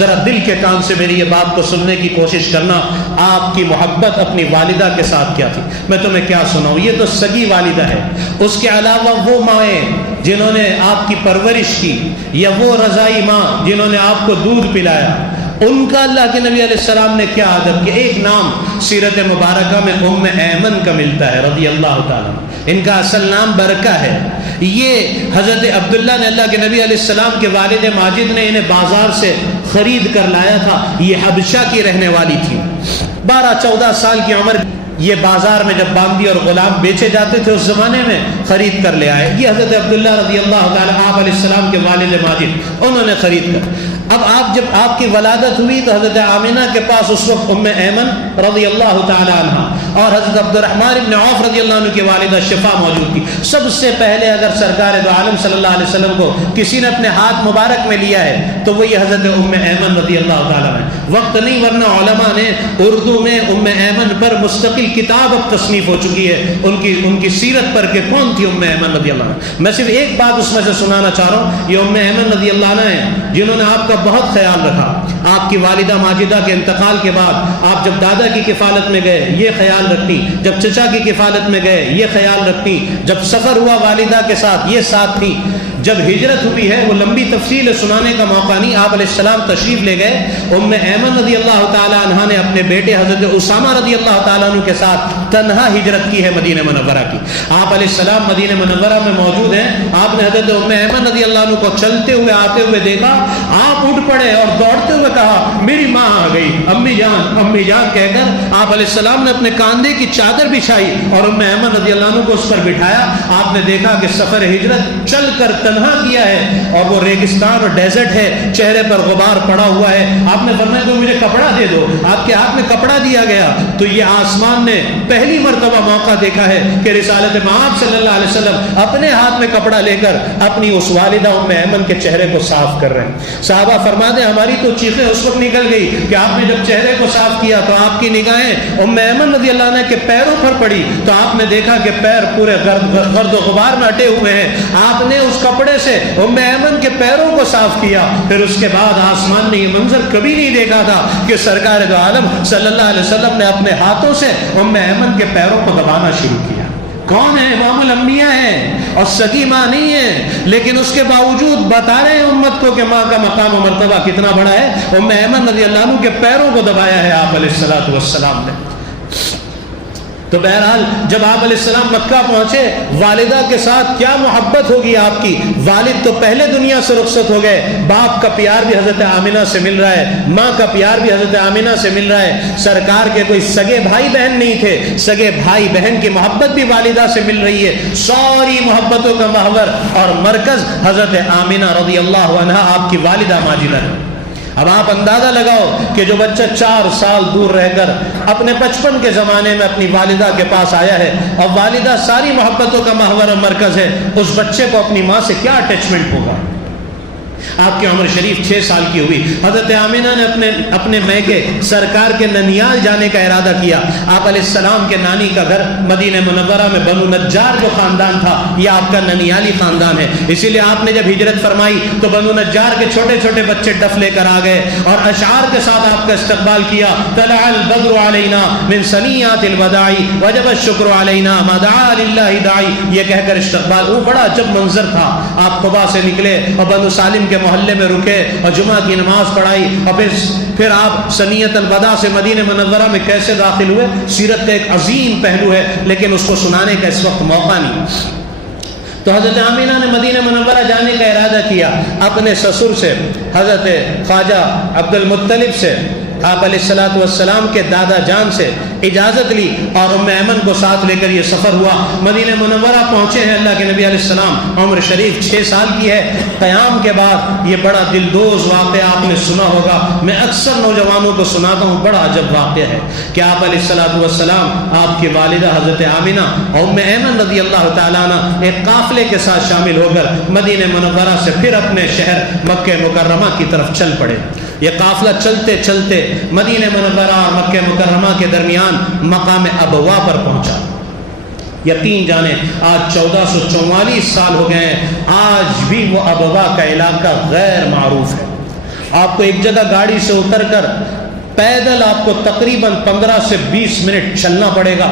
ذرا دل کے کان سے میری یہ بات کو سننے کی کوشش کرنا، آپ کی محبت اپنی والدہ کے ساتھ کیا تھی؟ میں تمہیں کیا سناؤں، یہ تو سگی والدہ ہے، اس کے علاوہ وہ مائیں جنہوں نے آپ کی پرورش کی، یا وہ رضائی ماں جنہوں نے آپ کو دودھ پلایا، ان کا اللہ کے نبی علیہ السلام نے کیا ادب کیا۔ ایک نام سیرت مبارکہ میں ام ایمن کا ملتا ہے رضی اللہ تعالیٰ، ان کا اصل نام برکہ ہے۔ یہ حضرت عبداللہ نے اللہ کے نبی علیہ السلام کے والد ماجد نے انہیں بازار سے خرید کر لایا تھا، یہ حبشہ کی رہنے والی تھی، 12-14 سال کی عمر، یہ بازار میں جب باندی اور غلام بیچے جاتے تھے اس زمانے میں خرید کر لے آئے۔ یہ حضرت عبداللہ رضی اللہ تعالیٰ آپ علیہ السلام کے والد ماجد، انہوں نے خرید کر، اب جب آپ کی ولادت ہوئی تو حضرت آمنہ کے پاس اس وقت ام ایمن رضی اللہ تعالیٰ عنہ اور حضرت عبد الرحمن بن عوف رضی اللہ عنہ کی والدہ شفا موجود تھی۔ سب سے پہلے اگر سرکار دو عالم صلی اللہ علیہ وسلم کو کسی نے اپنے ہاتھ مبارک میں لیا ہے تو وہ یہ حضرت ام ایمن رضی اللہ تعالیٰ عنہ۔ وقت نہیں ورنہ علماء نے اردو میں ام ایمن پر مستقل کتاب اب تصنیف ہو چکی ہے، ان کی سیرت پر کہ کون تھی ام ایمن رضی اللہ عنہ۔ میں صرف ایک بات اس میں سے سنانا چاہ رہا ہوں، یہ ام ایمن رضی اللہ عنہ ہیں جنہوں نے آپ کا بہت خیال رکھا۔ آپ کی والدہ ماجدہ کے انتقال کے بعد آپ جب دادا کی کفالت میں گئے یہ خیال رکھتی، جب چچا کی کفالت میں گئے یہ خیال رکھتی، جب سفر ہوا والدہ کے ساتھ یہ ساتھ تھی، جب ہجرت ہوئی ہے وہ لمبی تفصیل سنانے کا موقع نہیں، آپ علیہ السلام تشریف لے گئے۔ ام ایمن رضی اللہ تعالیٰ عنہ نے اپنے بیٹے حضرت اسامہ رضی اللہ تعالیٰ عنہ کے ساتھ تنہا ہجرت کی ہے مدینہ منورہ کی۔ آپ علیہ السلام مدینہ منورہ میں موجود ہیں، آپ نے حضرت ام ایمن رضی اللہ عنہ کو چلتے ہوئے آتے ہوئے دیکھا، آپ اٹھ پڑے اور دوڑتے ہوئے کہا میری ماں آ گئی، امی جان کہہ کر آپ علیہ السلام نے اپنے کاندھے کی چادر بچھائی اور ام ایمن رضی اللہ عنہ کو اس پر بٹھایا۔ آپ نے دیکھا کہ سفر ہجرت چل کر تنہا کیا ہے اور وہ ریگستان اور ڈیزرٹ ہے، چہرے پر غبار پڑا ہوا ہے۔ آپ نے فرمایا تو مجھے کپڑا دے دو، آپ کے ہاتھ میں کپڑا دیا گیا تو یہ آسمان نے پہلی مرتبہ موقع دیکھا ہے کہ رسالت مآب صلی اللہ علیہ وسلم اپنے ہاتھ میں کپڑا لے کر اپنی اس والدہ ام ایمن کے چہرے کو صاف کر رہے ہیں۔ صحابہ فرماتے ہیں ہماری تو چیخیں اس وقت نکل گئی کہ آپ نے جب چہرے کو صاف کیا تو آپ کی نگاہیں ام ایمن رضی اللہ عنہ کے پیروں پر پڑی تو آپ نے دیکھا کہ پیر پورے گرد و غبار میں اٹے ہوئے ہیں۔ آپ نے اس کپڑے سے ام ایمن کے پیروں کو صاف کیا۔ پھر اس کے بعد آسمان نے یہ منظر کبھی نہیں دیکھا تھا کہ سرکار دو عالم صلی اللہ علیہ وسلم نے اپنے ہاتھوں سے ام ایمن کے پیروں کو دبانا شروع کیا۔ کون ہے؟ امام الانبیاء ہیں اور سگی ماں نہیں ہے، لیکن اس کے باوجود بتا رہے ہیں امت کو کہ ماں کا مقام و مرتبہ کتنا بڑا ہے۔ ام ایمن رضی اللہ عنہ کے پیروں کو دبایا ہے آپ علیہ السلام نے۔ تو بہرحال جب آپ علیہ السلام مکہ پہنچے والدہ کے ساتھ کیا محبت ہوگی آپ کی۔ والد تو پہلے دنیا سے رخصت ہو گئے، باپ کا پیار بھی حضرت آمنہ سے مل رہا ہے، ماں کا پیار بھی حضرت آمنہ سے مل رہا ہے۔ سرکار کے کوئی سگے بھائی بہن نہیں تھے، سگے بھائی بہن کی محبت بھی والدہ سے مل رہی ہے۔ ساری محبتوں کا محور اور مرکز حضرت آمنہ رضی اللہ عنہا آپ کی والدہ ماجدہ ہے۔ اب آپ اندازہ لگاؤ کہ جو بچہ 4 سال دور رہ کر اپنے بچپن کے زمانے میں اپنی والدہ کے پاس آیا ہے اور والدہ ساری محبتوں کا محور اور مرکز ہے، اس بچے کو اپنی ماں سے کیا اٹیچمنٹ ہوگا۔ آپ کی عمر شریف 6 سال کی ہوئی، حضرت آمنہ نے اپنے میکے سرکار کے ننیال جانے کا ارادہ کیا۔ آپ علیہ السلام کے نانی کا گھر مدینہ منورہ میں بنو نجار جو خاندان تھا یہ آپ کا ننیالی خاندان ہے، اسی لیے آپ نے جب ہجرت فرمائی تو بنو نجار کے چھوٹے چھوٹے بچے ڈف لے کر آ گئے اور اشعار کے ساتھ آپ کا استقبال کیا۔ طلع البدر علینا من ثنیات الوداع وجب الشکر علینا ما دعا للہ داعی، یہ کہہ کر استقبال، وہ بڑا عجب منظر تھا۔ آپ قبا سے نکلے اور بنو سالم کے محلے میں رکے اور جمعہ کی نماز پڑھائی اور پھر آپ سنیت الوداع سے مدینہ منورہ میں کیسے داخل ہوئے، سیرت کا ایک عظیم پہلو ہے لیکن اس کو سنانے کا اس وقت موقع نہیں۔ تو حضرت آمنہ نے مدینہ منورہ جانے کا ارادہ کیا، اپنے سسر سے حضرت خواجہ عبد المطلب سے آپ علیہ السلام کے دادا جان سے اجازت لی اور ام ایمن کو ساتھ لے کر یہ سفر ہوا۔ مدینہ منورہ پہنچے ہیں اللہ کے نبی علیہ السلام، عمر شریف 6 سال کی ہے۔ قیام کے بعد یہ بڑا دلدوز واقعہ آپ نے سنا ہوگا، میں اکثر نوجوانوں کو سناتا ہوں، بڑا عجب واقعہ ہے کہ آپ علیہ السلام آپ کی والدہ حضرت آمنہ اور ام ایمن رضی اللہ تعالیٰ عنہ ایک قافلے کے ساتھ شامل ہو کر مدینہ منورہ سے پھر اپنے شہر مکہ مکرمہ کی طرف چل پڑے۔ یہ قافلہ چلتے چلتے مدینہ منورہ اور مکہ مکرمہ کے درمیان مقام ابوا پر پہنچا۔ یقین جانیں آج 1444 سال ہو گئے ہیں، آج بھی وہ ابوا کا علاقہ غیر معروف ہے۔ آپ کو ایک جگہ گاڑی سے اتر کر پیدل آپ کو تقریباً 15 سے 20 منٹ چلنا پڑے گا،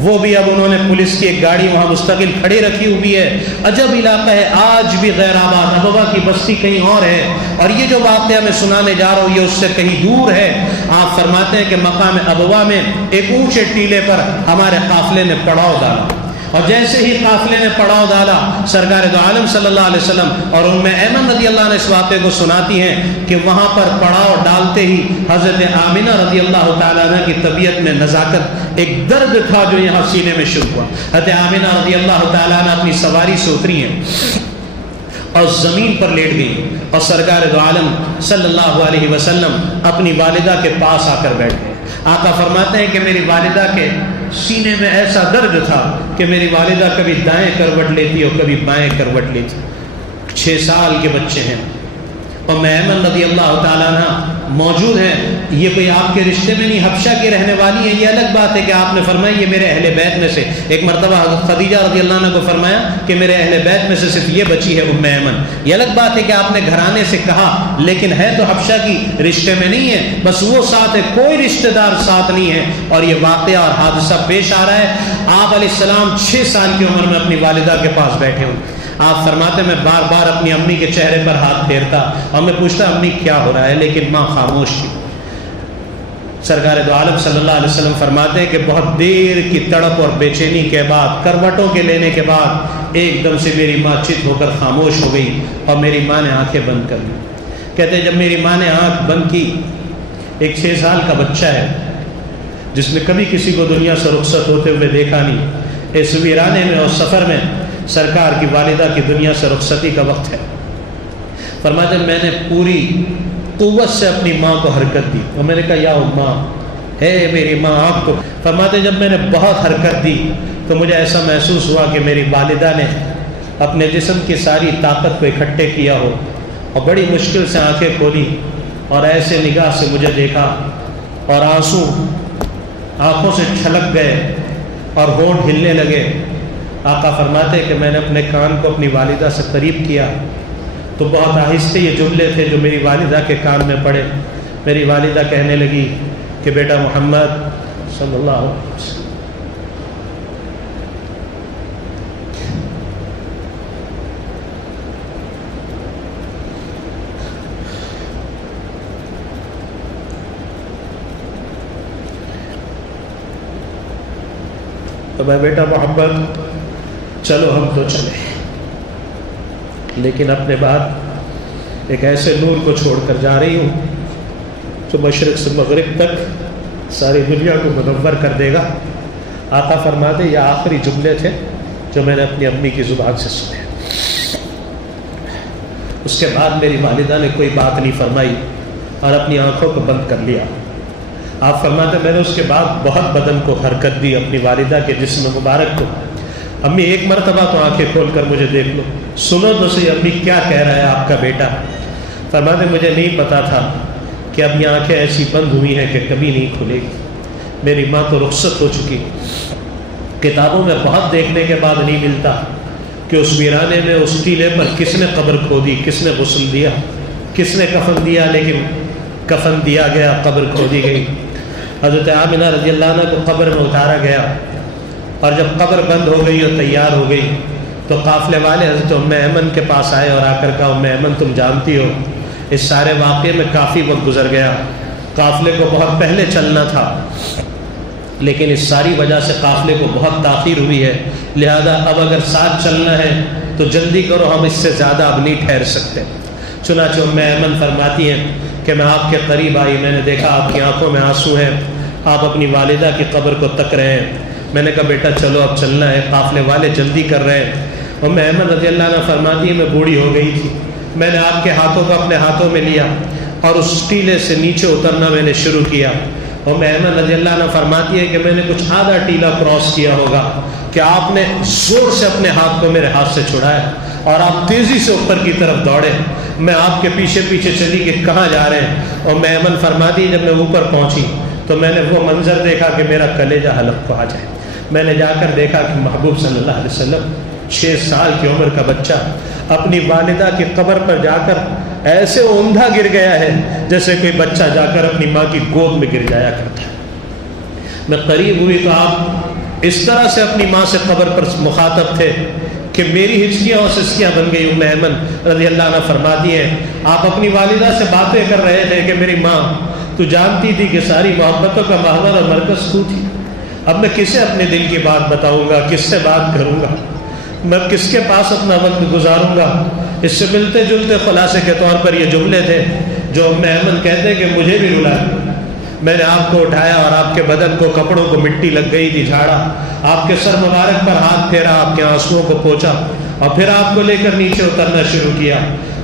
وہ بھی اب انہوں نے پولیس کی ایک گاڑی وہاں مستقل کھڑی رکھی ہوئی ہے۔ عجب علاقہ ہے، آج بھی غیر آباد، ابوا کی بستی کہیں اور ہے، اور یہ جو واقعہ میں سنانے جا رہا ہوں یہ اس سے کہیں دور ہے۔ آپ فرماتے ہیں کہ مقام ابوا میں ایک اونچے ٹیلے پر ہمارے قافلے نے پڑاؤ ڈالا، اور جیسے ہی قافلے نے پڑاؤ ڈالا، سرکار دو عالم صلی اللہ علیہ وسلم اور ام ایمن رضی اللہ عنہ اس واقعے کو سناتی ہیں کہ وہاں پر پڑاؤ ڈالتے ہی حضرت آمنہ رضی اللہ تعالیٰ عنہ کی طبیعت میں نزاکت، ایک درد تھا جو یہاں سینے میں شروع ہوا۔ حضرت آمنہ رضی اللہ تعالیٰ عنہ اپنی سواری سے اتری ہیں اور زمین پر لیٹ گئی، اور سرکار دو عالم صلی اللہ علیہ وسلم اپنی والدہ کے پاس آ کر بیٹھ گئے۔ آقا فرماتے ہیں کہ میری والدہ کے سینے میں ایسا درد تھا کہ میری والدہ کبھی دائیں کروٹ لیتی اور کبھی بائیں کروٹ لیتی۔ 6 سال کے بچے ہیں، اور میں ایمن رضی اللہ تعالیٰ عنہ موجود ہیں۔ یہ کوئی آپ کے رشتے میں نہیں، حبشہ کی رہنے والی ہے، یہ الگ بات ہے کہ آپ نے فرمایا یہ میرے اہل بیت میں سے، ایک مرتبہ حضرت خدیجہ رضی اللہ عنہ کو فرمایا کہ میرے اہل بیت میں سے صرف یہ بچی ہے ام ایمن۔ یہ الگ بات ہے کہ آپ نے گھرانے سے کہا، لیکن ہے تو حبشہ کی، رشتے میں نہیں ہے، بس وہ ساتھ ہے، کوئی رشتہ دار ساتھ نہیں ہے، اور یہ واقعہ اور حادثہ پیش آ رہا ہے۔ آپ علیہ السلام 6 سال کی عمر میں اپنی والدہ کے پاس بیٹھے ہوئے۔ آپ فرماتے میں بار بار اپنی امی کے چہرے پر ہاتھ پھیرتا اور میں پوچھتا امی کیا ہو رہا ہے، لیکن ماں خاموش تھی۔ سرکار دو عالم صلی اللہ علیہ وسلم فرماتے ہیں کہ بہت دیر کی تڑپ اور بے چینی کے بعد، کروٹوں کے لینے کے بعد، ایک دم سے میری ماں چت ہو کر خاموش ہو گئی، اور میری ماں نے آنکھیں بند کر لی۔ کہتے ہیں جب میری ماں نے آنکھ بند کی، ایک 6 سال کا بچہ ہے جس نے کبھی کسی کو دنیا سے رخصت ہوتے ہوئے دیکھا نہیں، اس ویرانے میں اور سفر میں سرکار کی والدہ کی دنیا سے رخصتی کا وقت ہے۔ فرماتے میں نے پوری قوت سے اپنی ماں کو حرکت دی، اور میں نے کہا یا ماں ہے میری ماں آپ کو۔ فرماتے جب میں نے بہت حرکت دی تو مجھے ایسا محسوس ہوا کہ میری والدہ نے اپنے جسم کی ساری طاقت کو اکٹھے کیا ہو، اور بڑی مشکل سے آنکھیں کھولی اور ایسے نگاہ سے مجھے دیکھا، اور آنسو آنکھوں سے چھلک گئے اور ہونٹ ہلنے لگے۔ آقا فرماتے کہ میں نے اپنے کان کو اپنی والدہ سے قریب کیا تو بہت آہستہ یہ جملے تھے جو میری والدہ کے کان میں پڑے۔ میری والدہ کہنے لگی کہ بیٹا محمد صلی اللہ علیہ وسلم، تو میں بیٹا محمد چلو ہم تو چلے، لیکن اپنے بعد ایک ایسے نور کو چھوڑ کر جا رہی ہوں جو مشرق سے مغرب تک ساری دنیا کو منور کر دے گا۔ آقا فرماتے یہ آخری جملے تھے جو میں نے اپنی امی کی زبان سے سنے۔ اس کے بعد میری والدہ نے کوئی بات نہیں فرمائی اور اپنی آنکھوں کو بند کر لیا۔ آپ فرماتے میں نے اس کے بعد بہت بدن کو حرکت دی اپنی والدہ کے جسم مبارک کو۔ امی ایک مرتبہ تو آنکھیں کھول کر مجھے دیکھ لو، سنو تو صحیح امی کیا کہہ رہا ہے آپ کا بیٹا۔ فرماتے مجھے نہیں پتا تھا کہ اب یہ آنکھیں ایسی بند ہوئی ہیں کہ کبھی نہیں کھلے گی۔ میری ماں تو رخصت ہو چکی۔ کتابوں میں بہت دیکھنے کے بعد نہیں ملتا کہ اس ویرانے میں اس ٹیلے پر کس نے قبر کھودی، کس نے غسل دیا، کس نے کفن دیا، لیکن کفن دیا گیا، قبر کھودی گئی۔ حضرت آمنہ رضی اللہ عنہ کو قبر میں اتارا گیا، اور جب قبر بند ہو گئی اور تیار ہو گئی تو قافلے والے حضرت ام ایمن کے پاس آئے اور آ کر کہا ام ایمن تم جانتی ہو اس سارے واقعے میں کافی وقت گزر گیا، قافلے کو بہت پہلے چلنا تھا، لیکن اس ساری وجہ سے قافلے کو بہت تاخیر ہوئی ہے، لہذا اب اگر ساتھ چلنا ہے تو جلدی کرو، ہم اس سے زیادہ اب نہیں ٹھہر سکتے۔ چنانچہ ام ایمن فرماتی ہیں کہ میں آپ کے قریب آئی، میں نے دیکھا آپ کی آنکھوں میں آنسو ہیں، آپ اپنی والدہ کی قبر کو تک رہے ہیں۔ میں نے کہا بیٹا چلو اب چلنا ہے، قافلے والے جلدی کر رہے ہیں۔ ام ایمن رضی اللہ عنہ فرماتی ہے میں بوڑھی ہو گئی تھی، میں نے آپ کے ہاتھوں کو اپنے ہاتھوں میں لیا اور اس ٹیلے سے نیچے اترنا میں نے شروع کیا۔ ام ایمن رضی اللہ عنہ فرماتی ہے کہ میں نے کچھ آدھا ٹیلا کراس کیا ہوگا کہ آپ نے زور سے اپنے ہاتھ کو میرے ہاتھ سے چھڑایا اور آپ تیزی سے اوپر کی طرف دوڑے، میں آپ کے پیچھے پیچھے چلی کہ کہاں جا رہے ہیں۔ ام ایمن فرماتی جب میں اوپر پہنچی تو میں نے وہ منظر دیکھا کہ میرا کلیجہ حلق کو آ جائے۔ میں نے جا کر دیکھا کہ محبوب صلی اللہ علیہ وسلم 6 سال کی عمر کا بچہ اپنی والدہ کی قبر پر جا کر ایسے اوندھا گر گیا ہے جیسے کوئی بچہ جا کر اپنی ماں کی گود میں گر جایا کرتا ہے۔ میں قریب ہوئی تو آپ اس طرح سے اپنی ماں سے قبر پر مخاطب تھے کہ میری ہچکیاں اور سسکیاں بن گئی۔ ام ایمن رضی اللہ عنہ فرماتی ہیں آپ اپنی والدہ سے باتیں کر رہے تھے کہ میری ماں تو جانتی تھی کہ ساری محبتوں کا محور اور مرکز تو تھی، اب میں کسے اپنے دل کی بات بتاؤں گا، کس سے بات کروں گا، میں کس کے پاس اپنا وقت گزاروں گا۔ اس سے ملتے جلتے خلاصے کے طور پر یہ جملے تھے جو ام ایمن کہتے ہیں کہ مجھے بھی رلایا۔ میں نے آپ کو اٹھایا اور آپ کے بدن کو، کپڑوں کو مٹی لگ گئی تھی، جھاڑا، آپ کے سر مبارک پر ہاتھ پھیرا، آپ کے آنسوؤں کو پوچھا اور پھر آپ کو لے کر نیچے اترنا شروع کیا۔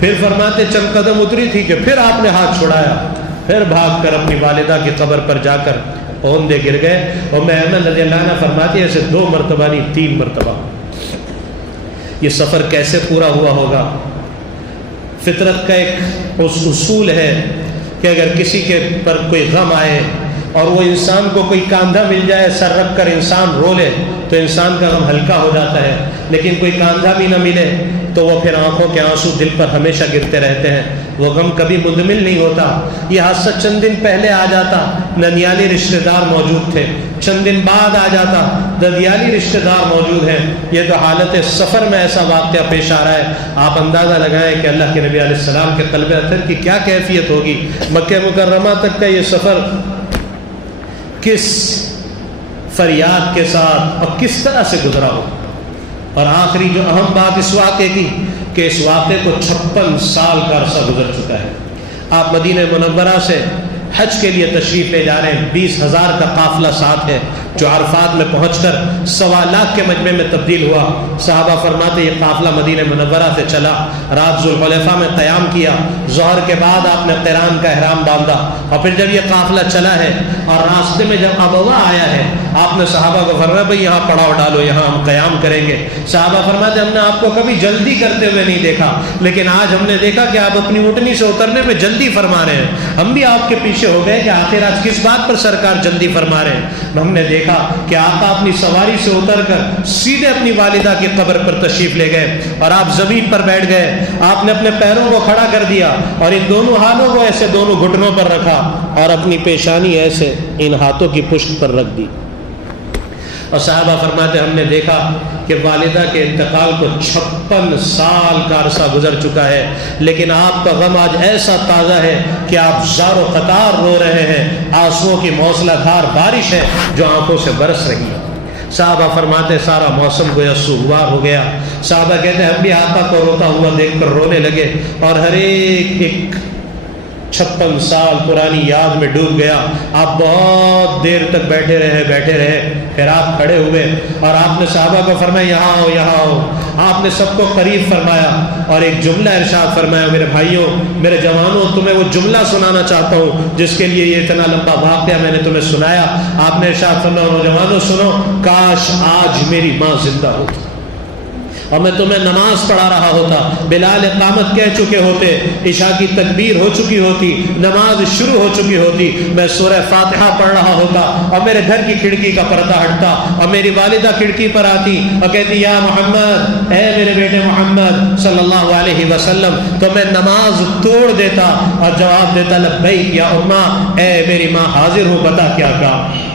پھر فرماتے چند قدم اتری تھی کہ پھر آپ نے ہاتھ چھڑایا، پھر بھاگ کر اپنی والدہ کی قبر پر جا کر اوندے گر گئے۔ اور میں ایمن رضی اللہ عنہ فرماتی ہے ایسے 2 مرتبہ نہیں 3 مرتبہ۔ یہ سفر کیسے پورا ہوا ہوگا؟ فطرت کا ایک اصول ہے کہ اگر کسی کے پر کوئی غم آئے اور وہ انسان کو کوئی کاندھا مل جائے، سر رکھ کر انسان رو لے تو انسان کا غم ہلکا ہو جاتا ہے، لیکن کوئی کاندھا بھی نہ ملے تو وہ پھر آنکھوں کے آنسو دل پر ہمیشہ گرتے رہتے ہیں، وہ غم کبھی مندمل نہیں ہوتا۔ یہ حادثہ چند دن پہلے آ جاتا، ننیالی رشتہ دار موجود تھے، چند دن بعد آ جاتا، ددیالی رشتہ دار موجود ہیں۔ یہ تو حالت سفر میں ایسا واقعہ پیش آ رہا ہے، آپ اندازہ لگائیں کہ اللہ کے نبی علیہ السلام کے قلب اطہر کی کیا کیفیت ہوگی۔ مکہ مکرمہ تک کا یہ سفر کس فریاد کے ساتھ اور کس طرح سے گزرا ہو۔ اور آخری جو اہم بات اس واقعے کی کہ اس واقعے کو 56 سال کا عرصہ گزر چکا ہے۔ آپ مدینہ منورہ سے حج کے لیے تشریف لے جا رہے ہیں، 20,000 کا قافلہ ساتھ ہے جو عرفات میں پہنچ کر 1.25 لاکھ کے مجمع میں تبدیل ہوا۔ صحابہ فرماتے یہ قافلہ مدینہ منورہ سے چلا، رات ذوالحلیفہ میں قیام کیا، ظہر کے بعد آپ نے قران کا احرام باندھا، اور پھر جب یہ قافلہ چلا ہے اور راستے میں جب ابوا آیا ہے آپ نے صحابہ کو فرمایا بھئی یہاں پڑاؤ ڈالو، یہاں ہم قیام کریں گے۔ صحابہ فرماتے ہم نے آپ کو کبھی جلدی کرتے ہوئے نہیں دیکھا، لیکن آج ہم نے دیکھا کہ آپ اپنی اونٹنی سے اترنے میں جلدی فرما رہے ہیں۔ ہم بھی آپ کے پیچھے ہو گئے کہ آخر آج کس بات پر سرکار جلدی فرما رہے ہیں۔ ہم نے دیکھا کہ آقا اپنی سواری سے اتر کر سیدھے اپنی والدہ کی قبر پر تشریف لے گئے اور آپ زمین پر بیٹھ گئے، آپ نے اپنے پیروں کو کھڑا کر دیا اور ان دونوں ہاتھوں کو ایسے دونوں گھٹنوں پر رکھا اور اپنی پیشانی ایسے ان ہاتھوں کی پشت پر رکھ دی۔ اور صحابہ فرماتے ہم نے دیکھا کہ والدہ کے انتقال کو 56 سال کا عرصہ گزر چکا ہے، لیکن آپ کا غم آج ایسا تازہ ہے کہ آپ زار و قطار رو رہے ہیں، آنسوؤں کی موسلا دھار بارش ہے جو آنکھوں سے برس رہی ہے۔ صحابہ فرماتے سارا موسم گویا سوگوار ہو گیا۔ صحابہ کہتے ہیں ہم بھی آقا کو روتا ہوا دیکھ کر رونے لگے اور ہر ایک 56 سال پرانی یاد میں ڈوب گیا۔ آپ بہت دیر تک بیٹھے رہے، پھر آپ کھڑے ہوئے اور آپ نے صحابہ کو فرمایا یہاں آؤ یہاں آؤ۔ آپ نے سب کو قریب فرمایا اور ایک جملہ ارشاد فرمایا میرے بھائیوں میرے جوانوں تمہیں وہ جملہ سنانا چاہتا ہوں جس کے لیے یہ اتنا لمبا واقعہ میں نے تمہیں سنایا۔ آپ نے ارشاد فرمایا نوجوانوں سنو، کاش آج میری ماں زندہ ہوتی اور میں تمہیں نماز پڑھا رہا ہوتا، بلال اقامت کہہ چکے ہوتے، عشاء کی تکبیر ہو چکی ہوتی، نماز شروع ہو چکی ہوتی، میں سورہ فاتحہ پڑھ رہا ہوتا اور میرے گھر کی کھڑکی کا پردہ ہٹتا اور میری والدہ کھڑکی پر آتی اور کہتی یا محمد، اے میرے بیٹے محمد صلی اللہ علیہ وسلم، تو میں نماز توڑ دیتا اور جواب دیتا لبیک یا اماں، اے میری ماں حاضر ہوں، بتا کیا کہا۔